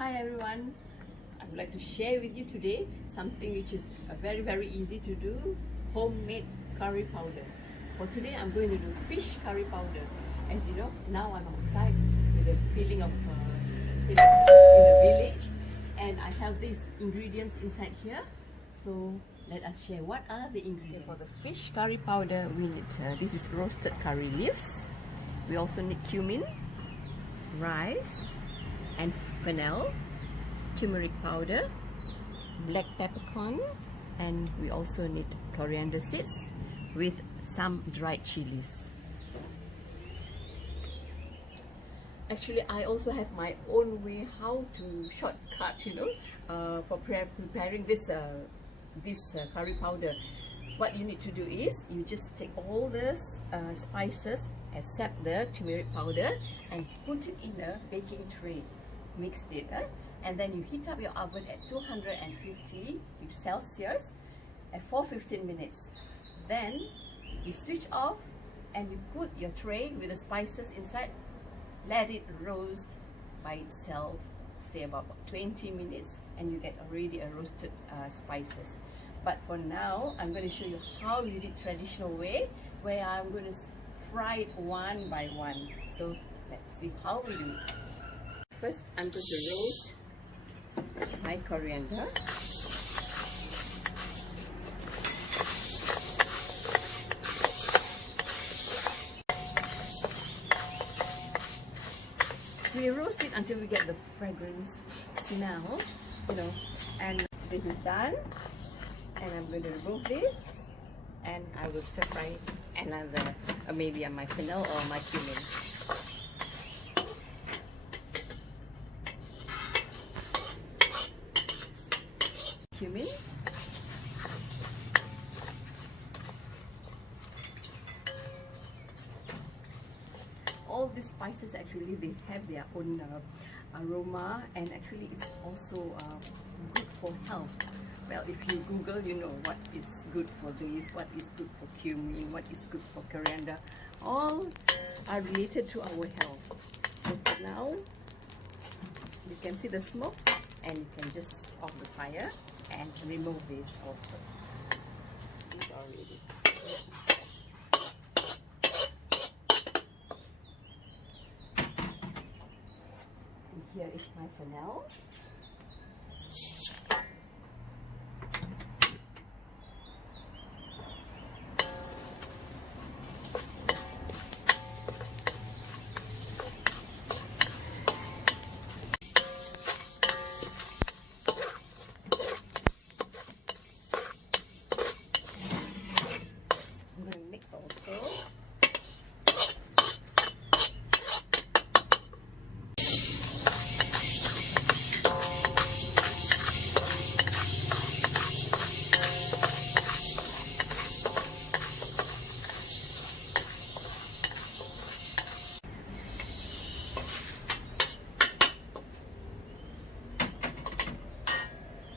Hi everyone, I would like to share with you today something which is very easy to do, homemade curry powder. For today I'm going to do fish curry powder. As you know, now I'm outside with a feeling of in the village, and I have these ingredients inside here. So let us share what are the ingredients. For the fish curry powder, we need this is roasted curry leaves. We also need cumin, rice and fennel, turmeric powder, black peppercorn, and we also need coriander seeds with some dried chillies. Actually, I also have my own way how to shortcut, for preparing this curry powder. What you need to do is you just take all the spices except the turmeric powder and put it in a baking tray. Mixed it, and then you heat up your oven at 250 Celsius for 15 minutes. Then you switch off and you put your tray with the spices inside. Let it roast by itself, say about 20 minutes, and you get already a roasted spices. But for now, I'm going to show you how you do it traditional way, where I'm going to fry it one by one. So let's see how we do it. First, I'm going to roast my coriander. We roast it until we get the fragrance smell, and this is done. And I'm going to remove this, and I will stir fry another, maybe my fennel or my cumin. Cumin, all these spices actually they have their own aroma, and actually it's also good for health. Well, if you Google, you know what is good for this, what is good for cumin, what is good for coriander. All are related to our health. So for now, you can see the smoke, and you can just off the fire and remove this also. These are ready. And here is my fennel.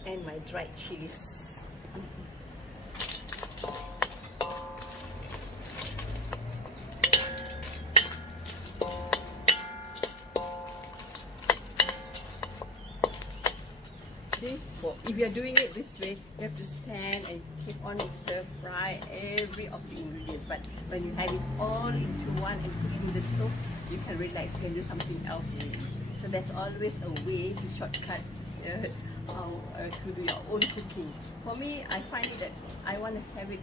And my dried chilies. See, if you are doing it this way, you have to stand and keep on stir fry every of the ingredients. But when you have it all into one and put it in the stove, you can relax, you can do something else with it. So there's always a way to shortcut to do your own cooking. For me, I find it that I want to have it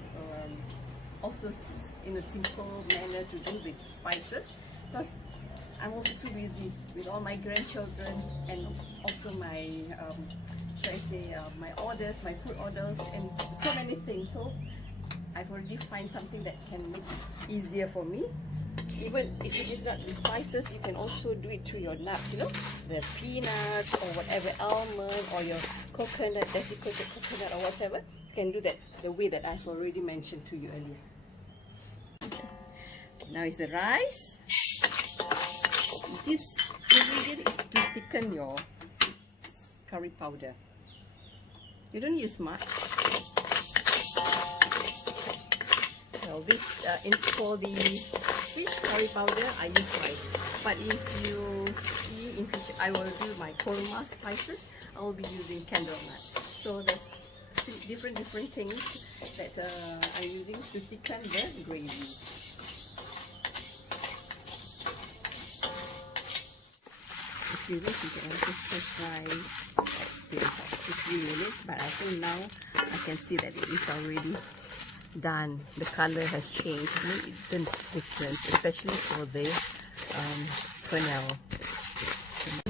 also in a simple manner to do the spices, because I'm also too busy with all my grandchildren and also my my orders, my food orders, and so many things. So I've already find something that can make it easier for me. Even if it is not the spices, you can also do it to your nuts, the peanuts or whatever, almond or your coconut, desiccated coconut or whatever. You can do that the way that I've already mentioned to you earlier. Okay, now is the rice. This ingredient is to thicken your curry powder. You don't use much. Well, this for the fish curry powder, I use white. But if you see in future, I will do my korma spices, I will be using candlenut. So there's different things that I'm using to thicken the gravy. If you wish, you can also stir fry for 2-3 minutes, but I think now I can see that it is already done. The color has changed. It's a difference, especially for the fennel.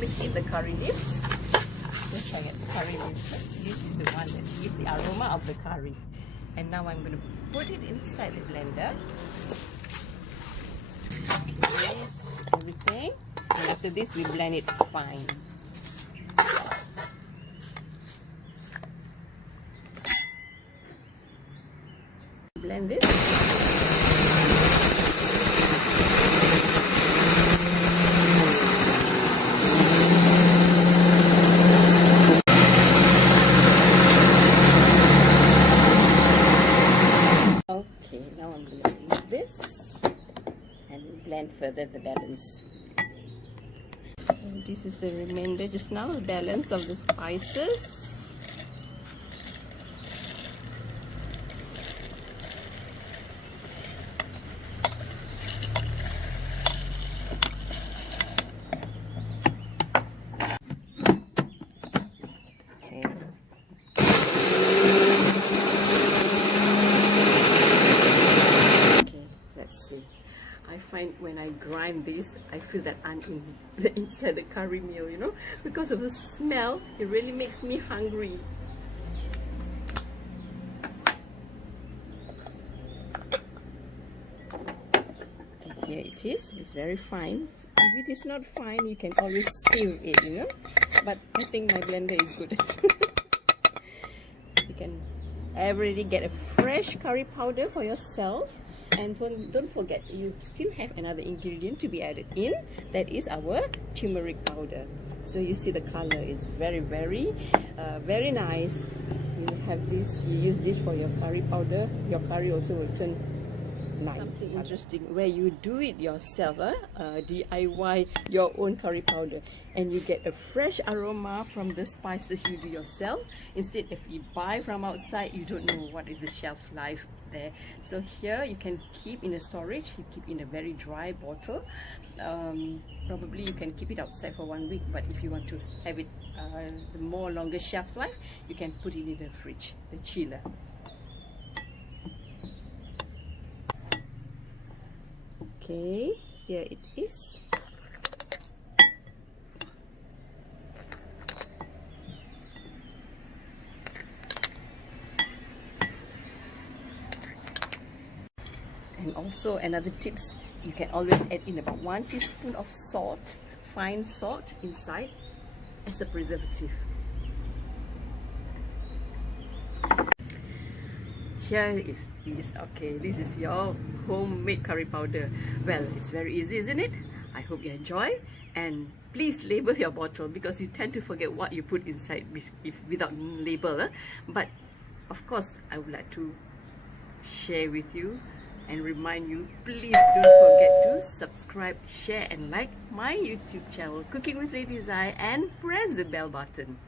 Mix in the curry leaves. Just forget curry leaves. This is the one that gives the aroma of the curry. And now I'm going to put it inside the blender. Okay, everything. And after this, we blend it fine. Blend this. Okay, now I'm going to use this and blend further the balance. So this is the remainder just now, the balance of the spices. I find when I grind this, I feel that I'm inside the curry meal, you know, because of the smell. It really makes me hungry. And here it is. It's very fine. If it is not fine, you can always sieve it, you know. But I think my blender is good. You can already get a fresh curry powder for yourself. And don't forget, you still have another ingredient to be added in. That is our turmeric powder. So you see the color is very nice. You have this, you use this for your curry powder. Your curry also will turn nice. Something interesting where you do it yourself, DIY your own curry powder, and you get a fresh aroma from the spices you do yourself. Instead, if you buy from outside, you don't know what is the shelf life there. So here you can keep in a storage, you keep in a very dry bottle. Probably you can keep it outside for 1 week, but if you want to have it the more longer shelf life, you can put it in the fridge, the chiller. Okay, here it is. And also another tips, you can always add in about 1 teaspoon of salt, fine salt inside as a preservative. Here is okay, this is your homemade curry powder. Well, it's very easy, isn't it? I hope you enjoy, and please label your bottle because you tend to forget what you put inside without label. But of course, I would like to share with you and remind you, please don't forget to subscribe, share and like my YouTube channel Cooking with Lady Zai, and press the bell button.